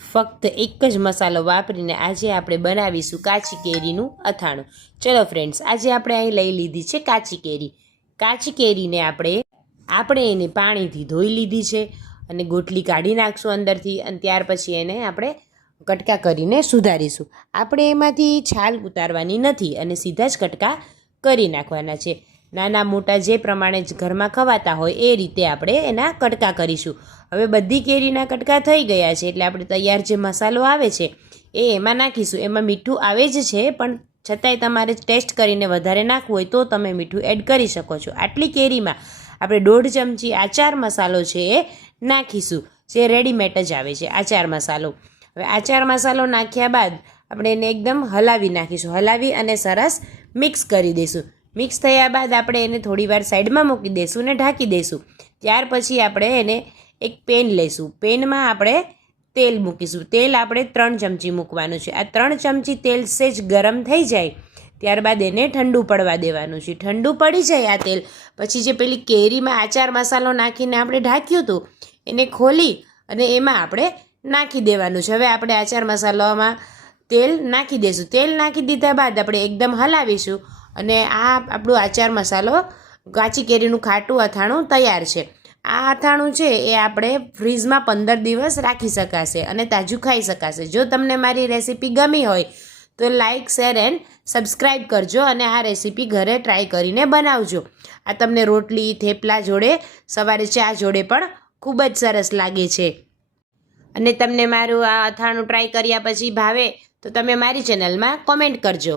ફક્ત એક જ મસાલો વાપરીને આજે આપણે બનાવીશું કાચી કેરીનું અથાણું। ચલો ફ્રેન્ડ્સ, આજે આપણે અહીં લઈ લીધી છે કાચી કેરી। કાચી કેરીને આપણે એને પાણીથી ધોઈ લીધી છે અને ગોટલી કાઢી નાખશું અંદરથી, અને ત્યાર પછી એને આપણે કટકા કરીને સુધારીશું। આપણે એમાંથી છાલ ઉતારવાની નથી અને સીધા જ કટકા કરી નાખવાના છે। નાના મોટા જે પ્રમાણે જ ઘરમાં ખવાતા હોય એ રીતે આપણે એના કટકા કરીશું। હવે બધી કેરીના કટકા થઈ ગયા છે એટલે આપણે તૈયાર જે મસાલો આવે છે એ એમાં નાખીશું। એમાં મીઠું આવે જ છે, પણ છતાંય તમારે ટેસ્ટ કરીને વધારે નાખવું હોય તો તમે મીઠું એડ કરી શકો છો। આટલી કેરીમાં આપણે 1.5 ચમચી આચાર મસાલો છે એ નાખીશું, જે રેડીમેડ જ આવે છે આચાર મસાલો। હવે આચાર મસાલો નાખ્યા બાદ આપણે એને એકદમ હલાવી નાખીશું। હલાવી અને સરસ મિક્સ કરી દઈશું। મિક્સ થયા બાદ આપણે એને થોડીવાર સાઈડમાં મૂકી દઈશું અને ઢાંકી દઈશું। ત્યાર પછી આપણે એને એક પેન લઈશું। પેનમાં આપણે તેલ મૂકીશું। તેલ આપણે 3 ચમચી મૂકવાનું છે। આ 3 ચમચી તેલ સેજ ગરમ થઈ જાય ત્યારબાદ એને ઠંડુ પડવા દેવાનું છે। ઠંડુ પડી જાય આ તેલ પછી જે પેલી કેરીમાં આચાર મસાલો નાખીને આપણે ઢાંક્યું હતું એને ખોલી અને એમાં આપણે નાખી દેવાનું છે। હવે આપણે આચાર મસાલામાં તેલ નાખી દઈશું। તેલ નાખી દીધા બાદ આપણે એકદમ હલાવીશું અને આ આપણો આચાર મસાલો કાચી કેરીનું ખાટું અથાણું તૈયાર છે। આ અથાણું છે એ આપણે ફ્રીજમાં 15 દિવસ રાખી શકાશે અને તાજું ખાઈ શકાશે। જો તમને મારી રેસીપી ગમી હોય તો લાઇક, શેર એન્ડ સબસ્ક્રાઈબ કરજો અને આ રેસીપી ઘરે ટ્રાય કરીને બનાવજો। આ તમને રોટલી, થેપલા જોડે, સવારે ચા જોડે પણ ખૂબ જ સરસ લાગે છે। અને તમને મારું આ અથાણું ટ્રાય કર્યા પછી ભાવે તો તમે મારી ચેનલમાં કોમેન્ટ કરજો।